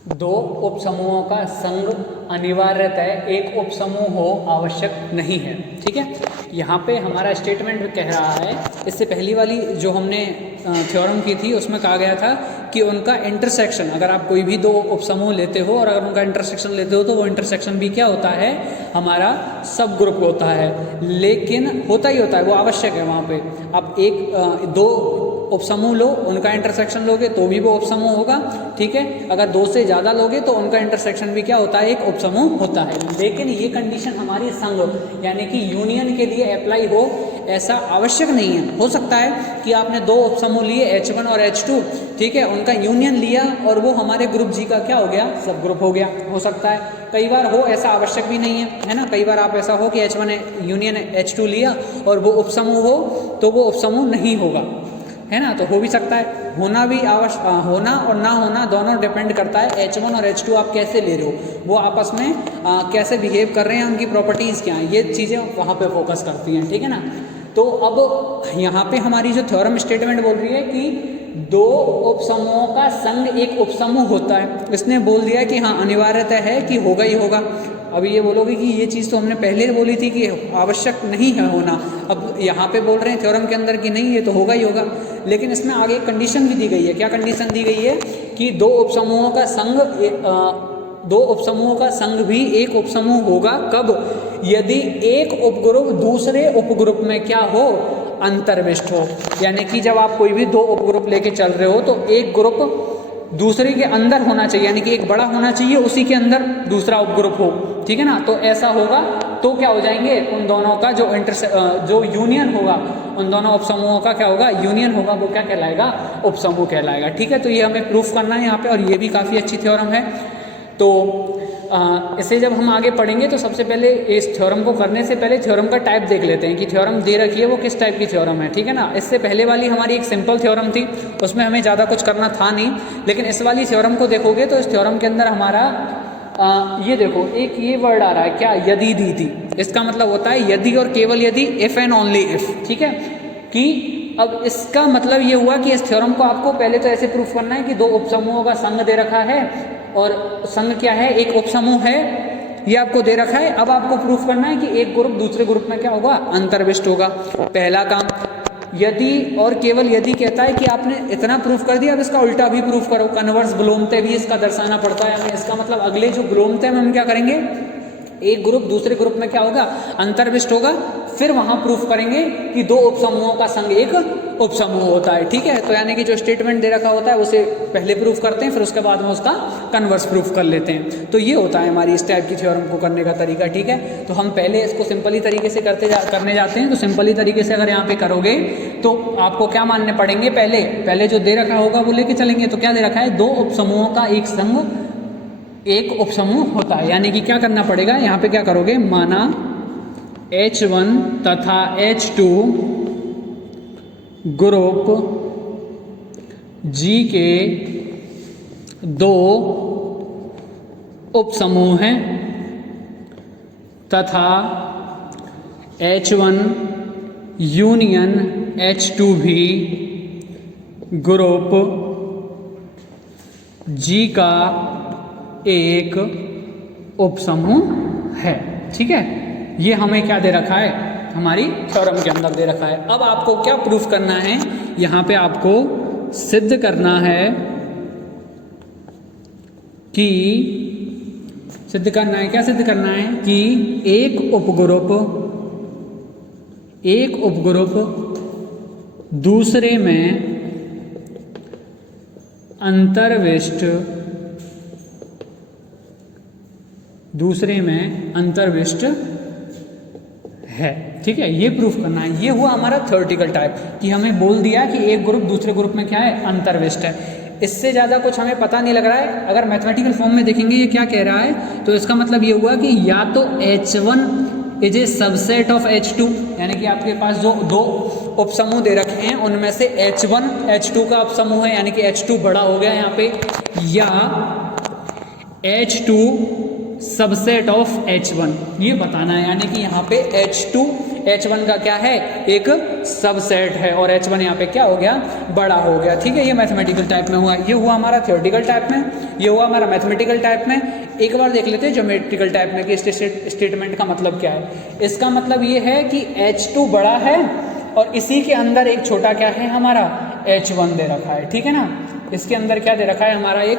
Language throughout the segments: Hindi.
दो उपसमूहों का संग अनिवार्यतः एक उपसमूह हो आवश्यक नहीं है। ठीक है, यहाँ पे हमारा स्टेटमेंट कह रहा है, इससे पहली वाली जो हमने थ्योरम की थी उसमें कहा गया था कि उनका इंटरसेक्शन, अगर आप कोई भी दो उपसमूह लेते हो और अगर उनका इंटरसेक्शन लेते हो तो वो इंटरसेक्शन भी क्या होता है, हमारा सब ग्रुप होता है। लेकिन होता ही होता है, वो आवश्यक है वहाँ पे। आप दो उपसमूह लो, उनका इंटरसेक्शन लोगे तो भी वो उपसमूह होगा। ठीक है, अगर दो से ज़्यादा लोगे तो उनका इंटरसेक्शन भी क्या होता है, एक उपसमूह होता है। लेकिन ये कंडीशन हमारी संग यानी कि यूनियन के लिए अप्लाई हो ऐसा आवश्यक नहीं है। हो सकता है कि आपने दो उपसमूह लिए H1 और H2, ठीक है, उनका यूनियन लिया और वो हमारे ग्रुप जी का क्या हो गया, सब ग्रुप हो गया, हो सकता है। कई बार हो, ऐसा आवश्यक भी नहीं है ना। कई बार आप ऐसा हो कि H1 यूनियन H2 लिया और वो उपसमूह हो तो वो उपसमूह नहीं होगा, है ना, तो हो भी सकता है। होना भी होना और ना होना दोनों डिपेंड करता है H1 और H2 आप कैसे ले रहे हो, वो आपस में कैसे बिहेव कर रहे हैं, उनकी प्रॉपर्टीज़ क्या हैं, ये चीज़ें वहाँ पे फोकस करती हैं। ठीक है ना। तो अब यहाँ पे हमारी जो थ्योरम स्टेटमेंट बोल रही है कि दो उपसमूहों का संग एक उपसमूह होता है। इसने बोल दिया कि हाँ अनिवार्यतः है कि होगा ही होगा। अब ये बोलोगे कि ये चीज़ तो हमने पहले बोली थी कि आवश्यक नहीं है होना, अब यहाँ पे बोल रहे हैं थ्योरम के अंदर कि नहीं ये तो होगा ही होगा। लेकिन इसमें आगे एक कंडीशन भी दी गई है। क्या कंडीशन दी गई है कि दो उपसमूहों का संग भी एक उपसमूह होगा। कब? यदि एक उपग्रुप दूसरे उपग्रुप में क्या हो, अंतर्विष्ट हो। यानी कि जब आप कोई भी दो उपग्रुप लेके चल रहे हो तो एक ग्रुप दूसरे के अंदर होना चाहिए, यानी कि एक बड़ा होना चाहिए, उसी के अंदर दूसरा उपग्रुप हो। ठीक है ना। तो ऐसा होगा तो क्या हो जाएंगे, उन दोनों का जो यूनियन होगा, उन दोनों उपसमूहों का क्या होगा, यूनियन होगा, वो क्या कहलाएगा, उपसमूह कहलाएगा। ठीक है, तो ये हमें प्रूफ करना है यहाँ पे, और ये भी काफ़ी अच्छी थ्योरम है। तो इसे जब हम आगे पढ़ेंगे तो सबसे पहले इस थ्योरम को करने से पहले थ्योरम का टाइप देख लेते हैं कि थ्योरम दे रखी है वो किस टाइप की थ्योरम है। ठीक है ना। इससे पहले वाली हमारी एक सिंपल थ्योरम थी, उसमें हमें ज़्यादा कुछ करना था नहीं। लेकिन इस वाली थ्योरम को देखोगे तो इस थ्योरम के अंदर हमारा ये देखो, एक ये वर्ड आ रहा है क्या, यदि दी थी। इसका मतलब होता है यदि और केवल यदि, इफ एंड ओनली इफ। ठीक है, कि अब इसका मतलब ये हुआ कि इस थ्योरम को आपको पहले तो ऐसे प्रूफ करना है कि दो उपसमूहों का संग दे रखा है, और संग क्या है, एक उपसमूह है, ये आपको दे रखा है। अब आपको प्रूफ करना है कि एक ग्रुप दूसरे ग्रुप में क्या होगा, अंतर्विष्ट होगा। पहला काम, यदि और केवल यदि कहता है कि आपने इतना प्रूफ कर दिया, अब इसका उल्टा भी प्रूफ करो। कन्वर्स विलोमतः भी इसका दर्शाना पड़ता है हमें। इसका मतलब अगले जो विलोमतः में हम क्या करेंगे, एक ग्रुप दूसरे ग्रुप में क्या होगा, अंतर्विष्ट होगा। फिर वहां प्रूफ करेंगे कि दो उपसमूहों का संग एक उपसमूह होता है। ठीक है, तो यानी कि जो स्टेटमेंट दे रखा होता है उसे पहले प्रूफ करते हैं, फिर उसके बाद में उसका कन्वर्स प्रूफ कर लेते हैं। तो ये होता है हमारी इस टाइप की थ्योरम को करने का तरीका। ठीक है, तो हम पहले इसको सिंपली तरीके से करने जाते हैं। तो सिंपली तरीके से अगर यहाँ पे करोगे तो आपको क्या मानने पड़ेंगे, पहले जो दे रखा होगा वो लेके चलेंगे। तो क्या दे रखा है, दो उपसमूहों का एक संग एक उपसमूह होता है। यानी कि क्या करना पड़ेगा, यहाँ पे क्या करोगे, माना H1 तथा H2 ग्रुप G के दो उपसमूह हैं तथा H1 यूनियन H2 भी ग्रुप G का एक उपसमूह है। ठीक है, ये हमें क्या दे रखा है, हमारी थ्योरम के अंदर दे रखा है। अब आपको क्या प्रूफ करना है, यहाँ पे आपको सिद्ध करना है कि क्या सिद्ध करना है कि एक उपग्रुप दूसरे में अंतर्विष्ट है। ठीक है, ये प्रूफ करना है। ये हुआ हमारा थ्योरेटिकल टाइप कि हमें बोल दिया कि एक ग्रुप दूसरे ग्रुप में क्या है, अंतर्विष्ट है। इससे ज़्यादा कुछ हमें पता नहीं लग रहा है। अगर मैथमेटिकल फॉर्म में देखेंगे ये क्या कह रहा है, तो इसका मतलब ये हुआ कि या तो H1 is a subset of H2, यानी कि आपके पास जो दो उपसमूह दे रखे हैं उनमें से H1 H2 का उपसमूह है, यानी कि H2 बड़ा हो गया यहाँ पे, या H2 सबसेट ऑफ H1, ये बताना है। यानी कि यहाँ पे H2 H1 का क्या है, एक सबसेट है, और H1 यहाँ पे क्या हो गया, बड़ा हो गया। ठीक है, ये मैथमेटिकल टाइप में हुआ, ये हुआ हमारा थ्योरेटिकल टाइप में, ये हुआ हमारा मैथमेटिकल टाइप में। एक बार देख लेते हैं ज्योमेट्रिकल टाइप में कि स्टेटमेंट का मतलब क्या है। इसका मतलब ये है कि H2 बड़ा है और इसी के अंदर एक छोटा क्या है हमारा H1 दे रखा है। ठीक है ना, इसके अंदर क्या दे रखा है हमारा, एक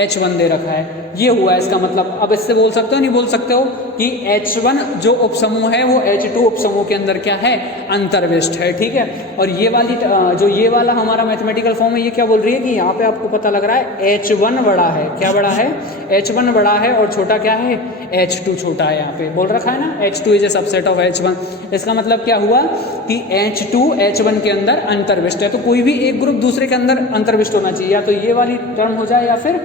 H1 दे रखा है, ये हुआ इसका मतलब। अब इससे बोल सकते हो नहीं बोल सकते हो कि H1 जो उपसमूह है वो H2 उपसमूह के अंदर क्या है, अंतर्विष्ट है। ठीक है, और ये वाली जो ये वाला हमारा मैथमेटिकल फॉर्म है, ये क्या बोल रही है कि यहाँ पे आपको पता लग रहा है H1 बड़ा है, क्या बड़ा है, H1 बड़ा है और छोटा क्या है, H2 छोटा है। यहाँ पे बोल रखा है ना H2 is a subset of H1। इसका मतलब क्या हुआ कि H2 H1 के अंदर अंतर्विष्ट है। तो कोई भी एक ग्रुप दूसरे के अंदर अंतर्विष्ट होना चाहिए, या तो ये वाली टर्म हो जाए या फिर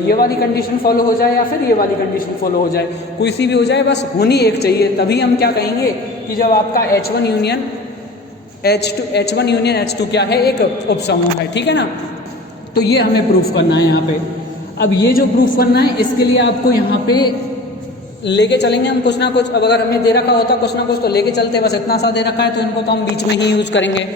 ये वाली कंडीशन फॉलो हो जाए या फिर ये वाली कंडीशन फॉलो हो जाए, कोई सी भी हो जाए, बस होनी एक चाहिए। तभी हम क्या कहेंगे कि जब आपका H1 यूनियन H2 क्या है, एक उपसमूह है। ठीक है ना, तो ये हमें प्रूफ करना है यहाँ पे। अब ये जो प्रूफ करना है, इसके लिए आपको यहाँ पे लेके चलेंगे हम कुछ ना कुछ। अब अगर हमें दे रखा होता कुछ ना कुछ तो लेके चलते, बस इतना सा दे रखा है तो इनको तो हम बीच में ही यूज करेंगे।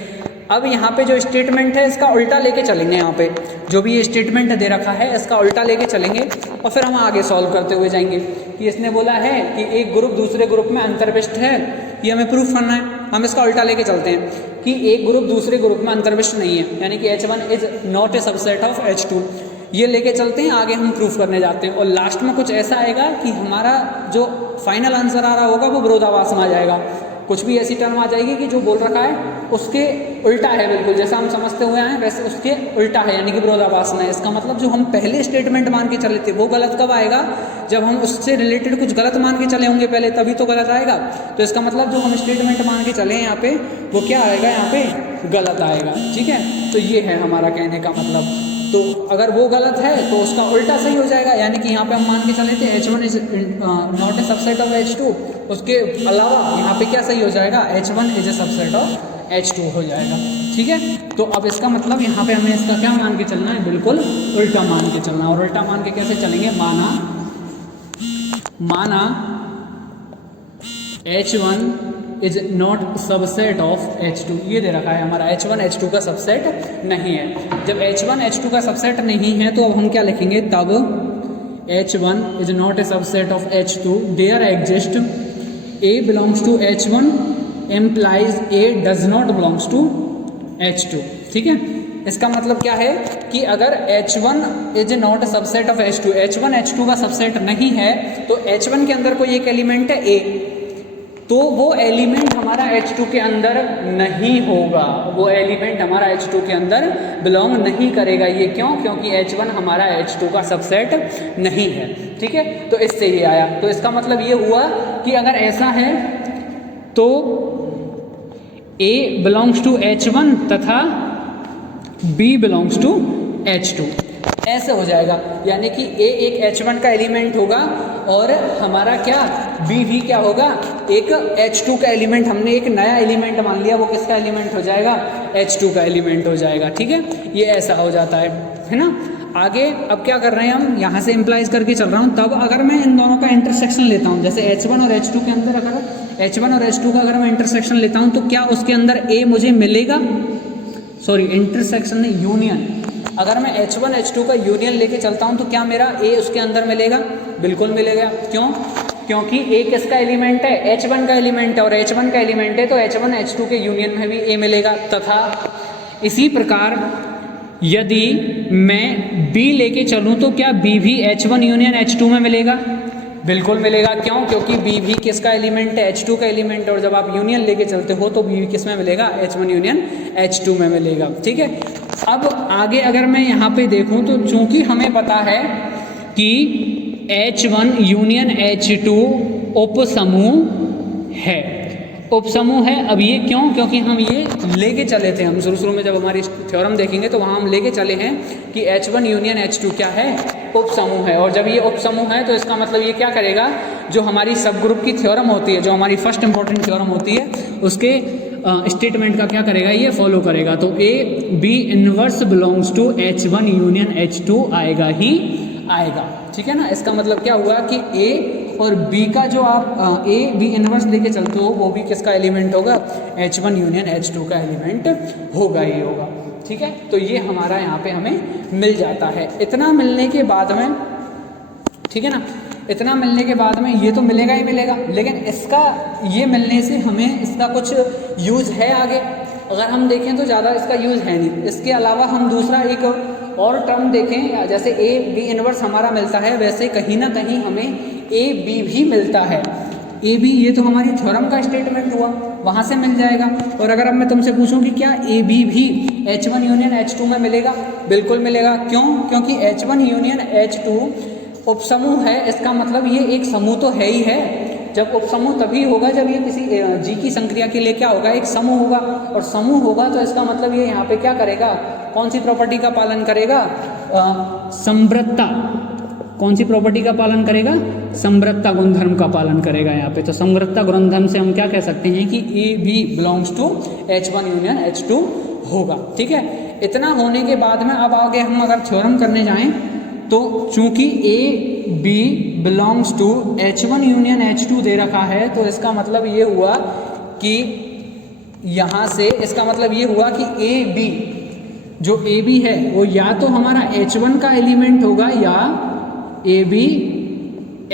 अब यहाँ पे जो स्टेटमेंट है इसका उल्टा लेके चलेंगे, यहाँ पे जो भी ये स्टेटमेंट दे रखा है इसका उल्टा लेके चलेंगे और फिर हम आगे सॉल्व करते हुए जाएंगे कि इसने बोला है कि एक ग्रुप दूसरे ग्रुप में अंतर्विष्ट है, ये हमें प्रूफ करना है। हम इसका उल्टा लेके चलते हैं कि एक ग्रुप दूसरे ग्रुप में अंतर्विष्ट नहीं है, यानी कि H1 is not a subset of H2। ये लेके चलते हैं, आगे हम प्रूफ करने जाते हैं और लास्ट में कुछ ऐसा आएगा कि हमारा जो फाइनल आंसर आ रहा होगा वो विरोधाभास में आ जाएगा। कुछ भी ऐसी टर्म आ जाएगी कि जो बोल रखा है उसके उल्टा है, बिल्कुल जैसा हम समझते हुए आए वैसे उसके उल्टा है, यानी कि विरोधाभास में। इसका मतलब जो हम पहले स्टेटमेंट मान के चले थे वो गलत कब आएगा, जब हम उससे रिलेटेड कुछ गलत मान के चले होंगे पहले, तभी तो गलत आएगा। तो इसका मतलब जो हम स्टेटमेंट मान के चले हैं यहाँ पे वो क्या आएगा, यहाँ पे गलत आएगा। ठीक है, तो ये है हमारा कहने का मतलब। तो अगर वो गलत है तो उसका उल्टा सही हो जाएगा, यानी कि यहाँ पे हम मान के चले थे H1 is not a subset of H2, उसके अलावा यहाँ पे क्या सही हो जाएगा, H1 is a subset of H2 हो जाएगा। ठीक है, तो अब इसका मतलब यहाँ पे हमें इसका क्या मान के चलना है, बिल्कुल उल्टा मान के चलना। और उल्टा मान के कैसे चलेंगे, माना H1 is not subset of H2, ये दे रखा है हमारा H1 H2 का सबसेट नहीं है। जब H1 H2 का सबसेट नहीं है तो अब हम क्या लिखेंगे, तब H1 is not a subset of H2, there exist A belongs to H1 implies A does not belongs to H2। ठीक है, इसका मतलब क्या है कि अगर H1 is not a subset of H2, H1 H2 का सबसेट नहीं है तो H1 के अंदर कोई एक एलिमेंट है A, तो वो एलिमेंट हमारा H2 के अंदर नहीं होगा, वो एलिमेंट हमारा H2 के अंदर बिलोंग नहीं करेगा। ये क्यों, क्योंकि H1 हमारा H2 का सबसेट नहीं है। ठीक है, तो इससे ये आया। तो इसका मतलब ये हुआ कि अगर ऐसा है तो A बिलोंग्स टू H1 तथा B बिलोंग्स टू H2, ऐसे हो जाएगा। यानी कि A एक H1 का एलिमेंट होगा और हमारा क्या B भी क्या होगा, एक H2 का एलिमेंट। हमने एक नया एलिमेंट मान लिया, वो किसका एलिमेंट हो जाएगा, H2 का एलिमेंट हो जाएगा। ठीक है, ये ऐसा हो जाता है ना। आगे अब क्या कर रहे हैं हम, यहाँ से इम्प्लाइज करके चल रहा हूँ। तब अगर मैं इन दोनों का इंटरसेक्शन लेता हूँ, जैसे H1 और H2 के अंदर अगर H1 और H2 का अगर मैं इंटरसेक्शन लेता हूँ तो क्या उसके अंदर A मुझे मिलेगा, सॉरी इंटरसेक्शन नहीं, यूनियन। अगर मैं H1 H2 का यूनियन लेके चलता हूँ तो क्या मेरा A उसके अंदर मिलेगा, बिल्कुल मिलेगा। क्यों, क्योंकि A किसका एलिमेंट है, H1 का एलिमेंट है, और H1 का एलिमेंट है तो H1 H2 के यूनियन में भी A मिलेगा। तथा इसी प्रकार यदि मैं B लेके चलूँ तो क्या B भी H1 यूनियन H2 में मिलेगा, बिल्कुल मिलेगा। क्यों, क्योंकि B भी किसका एलिमेंट है, H2 का एलिमेंट है, और जब आप यूनियन लेके चलते हो तो B भी किस में मिलेगा, H1 यूनियन H2 में मिलेगा। ठीक है, अब आगे अगर मैं यहाँ पे देखूँ तो चूंकि हमें पता है कि H1 यूनियन H2 उपसमूह है, उपसमूह है। अब ये क्यों, क्योंकि हम ये लेके चले थे, हम शुरू में जब हमारी थ्योरम देखेंगे तो वहाँ हम लेके चले हैं कि H1 यूनियन H2 क्या है, उपसमूह है। और जब ये उपसमूह है तो इसका मतलब ये क्या करेगा, जो हमारी सब ग्रुप की थ्योरम होती है, जो हमारी फर्स्ट इंपॉर्टेंट थ्योरम होती है, उसके स्टेटमेंट का क्या करेगा, ये फॉलो करेगा। तो A B inverse belongs to H1 union H2 आएगा ही आएगा। ठीक है ना, इसका मतलब क्या हुआ कि A और बी का जो आप ए बी इनवर्स लेके चलते हो वो भी किसका एलिमेंट होगा, H1 यूनियन H2 का एलिमेंट होगा ही होगा। ठीक है, तो ये हमारा यहाँ पे हमें मिल जाता है। इतना मिलने के बाद में, ठीक है ना, इतना मिलने के बाद में ये तो मिलेगा ही मिलेगा, लेकिन इसका ये मिलने से हमें इसका कुछ यूज़ है आगे, अगर हम देखें तो ज़्यादा इसका यूज़ है नहीं। इसके अलावा हम दूसरा एक और टर्म देखें, जैसे ए बी इनवर्स हमारा मिलता है, वैसे कहीं ना कहीं हमें ए बी भी मिलता है। ए बी ये तो हमारी थ्योरम का स्टेटमेंट हुआ, वहाँ से मिल जाएगा। और अगर अब मैं तुमसे पूछूं कि क्या ए बी भी H1 यूनियन H2 में मिलेगा, बिल्कुल मिलेगा। क्यों? क्योंकि H1 यूनियन H2 उपसमूह है, इसका मतलब ये एक समूह तो है ही है। जब उपसमूह तभी होगा जब ये किसी जी की संक्रिया के लिए क्या होगा, एक समूह होगा, और समूह होगा तो इसका मतलब ये यहाँ पे क्या करेगा, कौन सी प्रॉपर्टी का पालन करेगा, समृद्धता। कौन सी प्रॉपर्टी का पालन करेगा, समृद्धता गुणधर्म का पालन करेगा यहाँ पे। तो समृद्धता गुणधर्म से हम क्या कह सकते हैं कि A B belongs to H1 union H2 होगा। ठीक है, इतना होने के बाद में अब आगे हम अगर थ्योरम करने जाएं तो चूंकि A B belongs to H1 union H2 दे रखा है, तो इसका मतलब ये हुआ कि यहाँ से इसका मतलब ये हुआ कि ए बी, जो ए बी है वो या तो हमारा H1 का एलिमेंट होगा या ए बी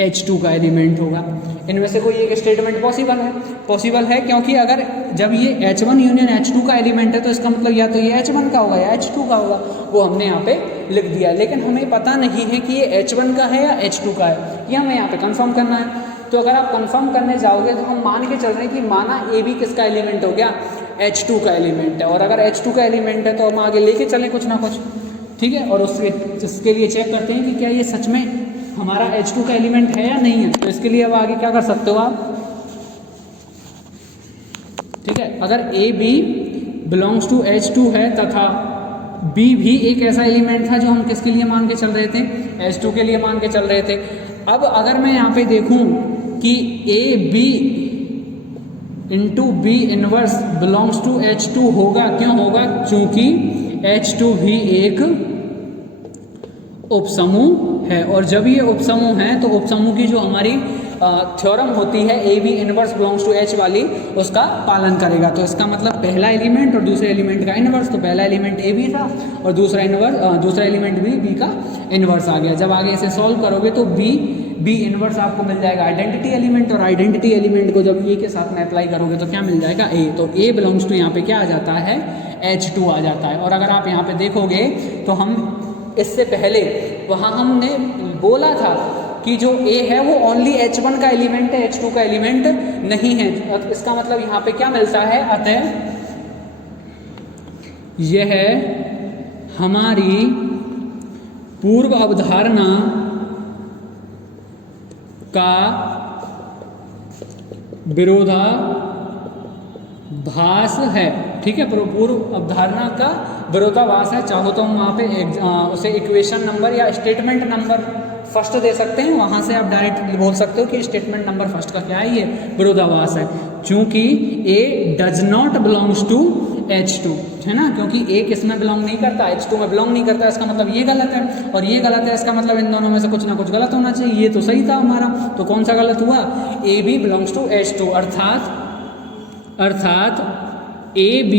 H2 का एलिमेंट होगा। इनमें से कोई एक स्टेटमेंट पॉसिबल है, क्योंकि अगर जब ये H1 यूनियन H2 का एलिमेंट है तो इसका मतलब या तो ये H1 का होगा या H2 का होगा, वो हमने यहाँ पे लिख दिया। लेकिन हमें पता नहीं है कि ये H1 का है या H2 का है, ये हमें यहाँ पे कंफर्म करना है। तो अगर आप कंफर्म करने जाओगे तो हम मान के चल रहे हैं कि माना ए बी किसका एलिमेंट हो गया, H2 का एलिमेंट है, और अगर H2 का एलिमेंट है तो हम आगे लेके चलें कुछ ना कुछ। ठीक है, और उसके लिए चेक करते हैं कि क्या ये सच में हमारा H2 का एलिमेंट है या नहीं है। तो इसके लिए अब आगे क्या कर सकते हो आप, ठीक है, अगर ए बी बिलोंग्स टू H2 है तथा बी भी एक ऐसा एलिमेंट था जो हम किसके लिए मान के चल रहे थे, H2 के लिए मान के चल रहे थे। अब अगर मैं यहाँ पे देखूं कि A B into B inverse belongs to H2 होगा, क्यों होगा, चूंकि H2 भी एक उपसमूह है, और जब ये उपसमूह है तो उपसमूह की जो हमारी थ्योरम होती है A B inverse belongs to H वाली, उसका पालन करेगा। तो इसका मतलब पहला एलिमेंट और दूसरे एलिमेंट का इनवर्स, तो पहला एलिमेंट ए बी था और दूसरा एलिमेंट भी बी का इनवर्स आ गया। जब आगे इसे सॉल्व करोगे तो बी इनवर्स आपको मिल जाएगा आइडेंटिटी एलिमेंट, और आइडेंटिटी एलिमेंट को जब ए के साथ में अप्लाई करोगे तो क्या मिल जाएगा, ए। तो ए बिलोंग्स टू यहाँ पे क्या आ जाता है, H2 आ जाता है। और अगर आप यहाँ पे देखोगे तो हम इससे पहले वहाँ हमने बोला था कि जो A है वो ओनली H1 का एलिमेंट है, H2 का एलिमेंट नहीं है। इसका मतलब यहाँ पे क्या मिलता है, अतः यह हमारी पूर्व अवधारणा का विरोधाभास है। ठीक है, पूर्व अवधारणा का विरोधाभास है। चाहो तो हम वहाँ पे उसे इक्वेशन नंबर या स्टेटमेंट नंबर फर्स्ट दे सकते हैं, वहाँ से आप डायरेक्ट बोल सकते हो कि स्टेटमेंट नंबर फर्स्ट का क्या है, ये विरोधाभास है। चूंकि A does not belongs to H2, है ना, क्योंकि A किस में बिलोंग नहीं करता, H2 में बिलोंग नहीं करता, इसका मतलब ये गलत है और ये गलत है। इसका मतलब इन दोनों में से कुछ ना कुछ गलत होना चाहिए। ये तो सही था हमारा, तो कौन सा गलत हुआ, A B belongs to H2, अर्थात A B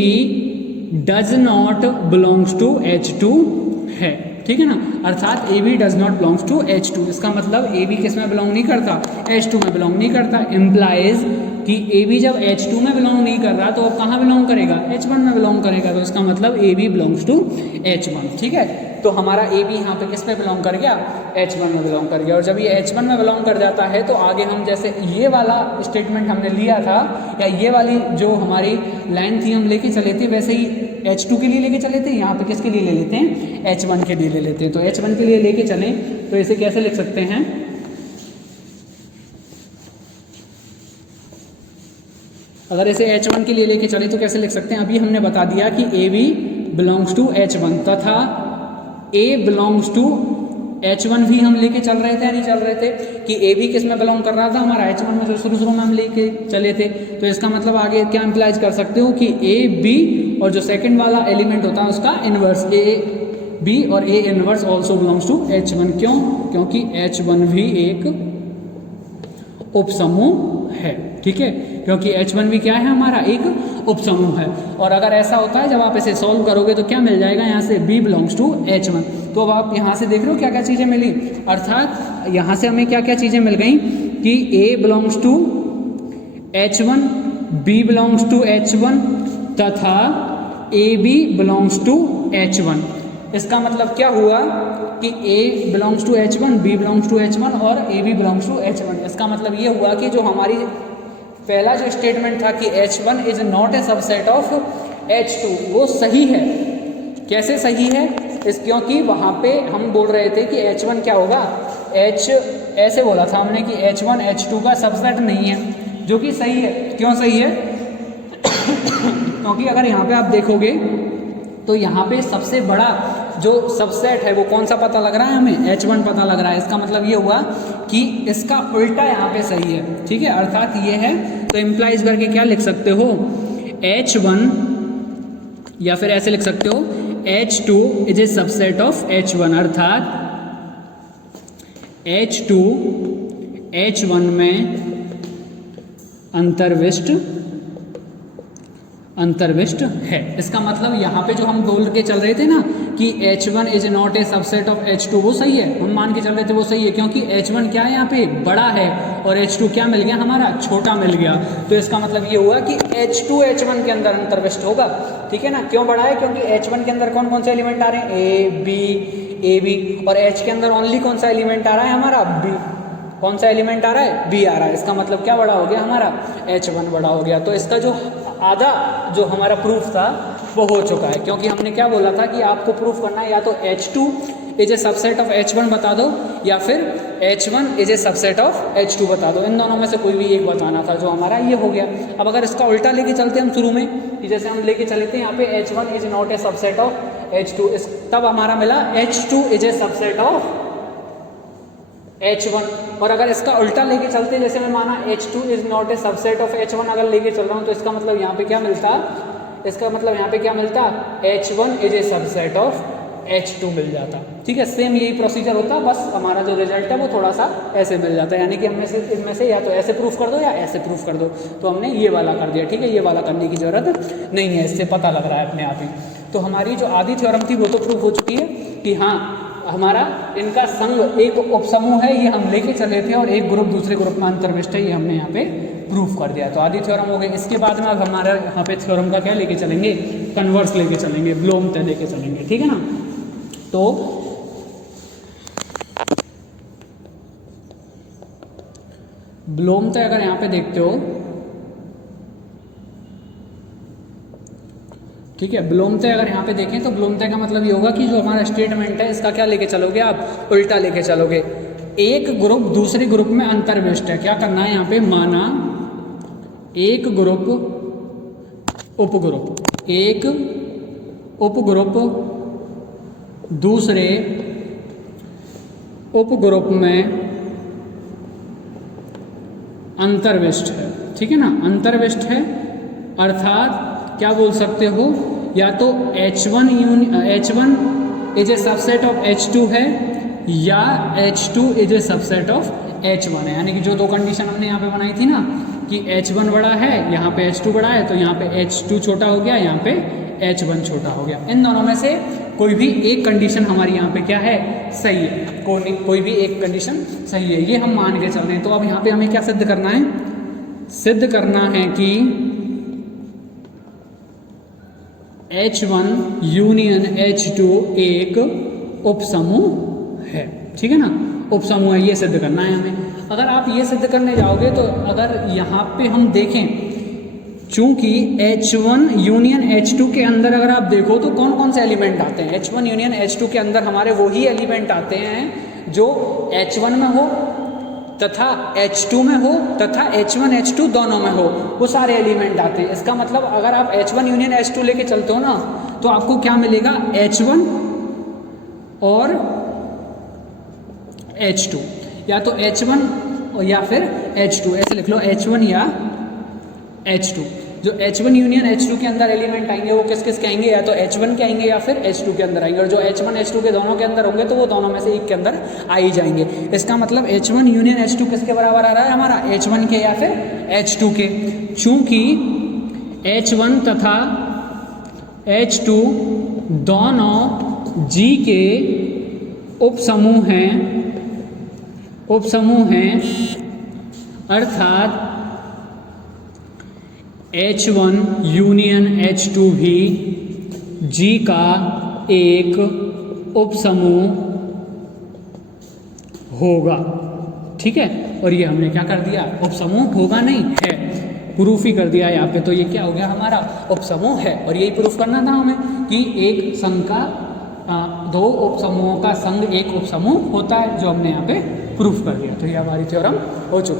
does not belongs to H2 है। ठीक है ना, अर्थात A B does not belongs to H2। इसका मतलब ए बी किस में बिलोंग नहीं करता, H2 में बिलोंग नहीं करता। इम्प्लाइज कि ए बी जब H2 में बिलोंग नहीं कर रहा तो अब कहाँ बिलोंग करेगा, H1 में बिलोंग करेगा। तो इसका मतलब ए बी बिलोंग्स टू H1। ठीक है, तो हमारा ए बी यहाँ पे किस में बिलोंग कर गया, H1 में बिलोंग कर गया। और जब ये H1 में बिलोंग कर जाता है तो आगे हम जैसे ये वाला स्टेटमेंट हमने लिया था या ये वाली जो हमारी लाइन थी हम लेके चले थे, वैसे ही H2 के लिए लेके चले थे। यहाँ पे किसके लिए ले लेते हैं, H1 के लिए ले लेते हैं। तो H1 के लिए लेके चलें तो इसे कैसे लिख सकते हैं, अगर इसे H1 के लिए लेके चले तो कैसे लिख सकते हैं। अभी हमने बता दिया कि A B belongs to H1 तथा A बिलोंग्स टू H1 भी हम लेके चल रहे थे या नहीं चल रहे थे, कि ए बी किस में बिलोंग कर रहा था, हमारा H1 में जो शुरू में हम लेके चले थे। तो इसका मतलब आगे क्या इम्प्लाइज कर सकते हो कि ए बी और जो सेकंड वाला एलिमेंट होता है उसका इनवर्स ए बी और A inverse also belongs to H1। क्यों, क्योंकि H1 भी एक उपसमूह है, ठीक है, क्योंकि H1 भी क्या है हमारा एक उपसमूह है। और अगर ऐसा होता है जब आप इसे सॉल्व करोगे तो क्या मिल जाएगा यहाँ से B बिलोंग्स टू H1। तो अब आप यहाँ से देख रहे हो क्या क्या चीज़ें मिली, अर्थात यहाँ से हमें क्या क्या चीज़ें मिल गई कि A belongs to H1, B belongs to H1 तथा AB बिलोंग्स टू H1। इसका मतलब क्या हुआ कि A belongs to H1, B belongs to H1 और AB बिलोंग्स टू H1। इसका मतलब ये हुआ कि जो हमारी पहला जो स्टेटमेंट था कि H1 is not a subset of H2 वो सही है। कैसे सही है? क्योंकि वहाँ पे हम बोल रहे थे कि H1 क्या होगा, ऐसे बोला था हमने कि H1 H2 का सबसेट नहीं है, जो कि सही है। क्यों सही है? क्योंकि अगर यहाँ पे आप देखोगे तो यहाँ पे सबसे बड़ा जो सबसेट है वो कौन सा पता लग रहा है हमें, H1 पता लग रहा है। इसका मतलब ये हुआ कि इसका उल्टा यहाँ पे सही है, ठीक है, अर्थात ये है। तो इम्प्लाइज करके क्या लिख सकते हो, H1 या फिर ऐसे लिख सकते हो H2 is a subset of H1, अर्थात H2 H1 में अंतर्विष्ट है। इसका मतलब यहाँ पे जो हम बोल के चल रहे थे ना कि H1 is not a subset of H2 वो सही है, हम मान के चल रहे थे वो सही है, क्योंकि H1 क्या है यहाँ पे बड़ा है और H2 क्या मिल गया हमारा, छोटा मिल गया। तो इसका मतलब ये हुआ कि H2 H1 के अंदर अंतर्विष्ट होगा, ठीक है ना। क्यों बड़ा है? क्योंकि H1 के अंदर कौन कौन से एलिमेंट आ रहे हैं, A B, और H के अंदर ओनली कौन सा एलिमेंट आ रहा है हमारा, B। कौन सा एलिमेंट आ रहा है, B आ रहा है। इसका मतलब क्या बड़ा हो गया हमारा, H1 बड़ा हो गया। तो इसका जो आधा जो हमारा प्रूफ था वो हो चुका है, क्योंकि हमने क्या बोला था कि आपको प्रूफ करना है या तो H2 is a subset of H1 बता दो या फिर H1 is a subset of H2 बता दो। इन दोनों में से कोई भी एक बताना था, जो हमारा ये हो गया। अब अगर इसका उल्टा लेके चलते हम शुरू में कि जैसे हम लेके चले थे यहाँ पे H1 is not a subset of H2, तब हमारा मिला H2 is a subset of H1। और अगर इसका उल्टा लेके चलते, जैसे मैं माना H2 is not a subset of H1 अगर लेके चल रहा हूँ, तो इसका मतलब यहाँ पे क्या मिलता, इसका मतलब यहाँ पे क्या मिलता, H1 is a subset of H2 मिल जाता, ठीक है। सेम यही प्रोसीजर होता, बस हमारा जो रिजल्ट है वो थोड़ा सा ऐसे मिल जाता है, यानी कि इनमें से या तो ऐसे प्रूफ कर दो या ऐसे प्रूफ कर दो। तो हमने ये वाला कर दिया, ठीक है, ये वाला करने की जरूरत नहीं है, इससे पता लग रहा है अपने आप ही। तो हमारी जो आधी थ्योरम थी वो तो प्रूफ हो चुकी है कि हाँ हमारा इनका संग एक उपसमूह है, ये हम लेके चले थे, और एक ग्रुप दूसरे ग्रुप में अंतर्विष्ट है, ये हमने यहाँ पे प्रूफ कर दिया। तो आधी थ्योरम हो गई। इसके बाद में अब हमारा यहाँ पे थ्योरम का क्या लेके चलेंगे, कन्वर्स लेके चलेंगे, ब्लोमते लेके चलेंगे, ठीक है ना। तो ब्लोमते अगर यहाँ पे देखते हो, ठीक है, ब्लोमते अगर यहाँ पे देखें तो ब्लोमते का मतलब ये होगा कि जो हमारा स्टेटमेंट है इसका क्या लेके चलोगे आप, उल्टा लेके चलोगे। एक ग्रुप दूसरे ग्रुप में अंतर्विष्ट है, क्या करना है यहाँ पे, माना एक ग्रुप उपग्रुप, एक उपग्रुप दूसरे उपग्रुप में अंतर्विष्ट है, ठीक है ना, अंतर्विष्ट है, अर्थात क्या बोल सकते हो, या तो H1 is a subset of H2 है या H2 is a subset of H1 है। यानी कि जो दो कंडीशन हमने यहाँ पे बनाई थी ना कि H1 बड़ा है, यहाँ पे H2 बड़ा है, तो यहाँ पे H2 छोटा हो गया, यहाँ पे H1 छोटा हो गया। इन दोनों में से कोई भी एक कंडीशन हमारी यहाँ पे क्या है, सही है, कोई भी एक कंडीशन सही है, ये हम मान के चल रहे हैं। तो अब यहाँ पे हमें क्या सिद्ध करना है, सिद्ध करना है कि H1 यूनियन H2 एक उपसमूह है, ठीक है ना, उपसमूह है, ये सिद्ध करना है हमें। अगर आप ये सिद्ध करने जाओगे तो अगर यहाँ पे हम देखें, चूंकि H1 यूनियन H2 के अंदर अगर आप देखो तो कौन कौन से एलिमेंट आते हैं, H1 यूनियन H2 के अंदर हमारे वही एलिमेंट आते हैं जो H1 में हो तथा H2 में हो तथा H1 H2 दोनों में हो, वो सारे एलिमेंट आते हैं। इसका मतलब अगर आप H1 यूनियन H2 लेके चलते हो ना तो आपको क्या मिलेगा, H1 और H2, या तो H1 या फिर H2, ऐसे लिख लो H1 या H2। जो H1 यूनियन H2 के अंदर एलिमेंट आएंगे वो किस किस के आएंगे, या तो H1 के आएंगे या फिर H2 के अंदर आएंगे, और जो H1 H2 के दोनों के अंदर होंगे तो वो दोनों में से एक के अंदर आ ही जाएंगे। इसका मतलब H1 यूनियन H2 किसके बराबर आ रहा है हमारा, H1 के या फिर H2 के। चूंकि H1 तथा H2 दोनों G के उपसमूह हैं, अर्थात H1 यूनियन H2 भी G का एक उपसमूह होगा। ठीक है, और ये हमने क्या कर दिया, उपसमूह होगा नहीं है, प्रूफ ही कर दिया यहाँ पे। तो ये क्या हो गया हमारा, उपसमूह है। और यही प्रूफ करना था हमें कि एक संघ का दो उपसमूहों का संघ एक उपसमूह होता है, जो हमने यहाँ पे प्रूफ कर दिया। तो ये हमारी थ्योरम हो चुकी है।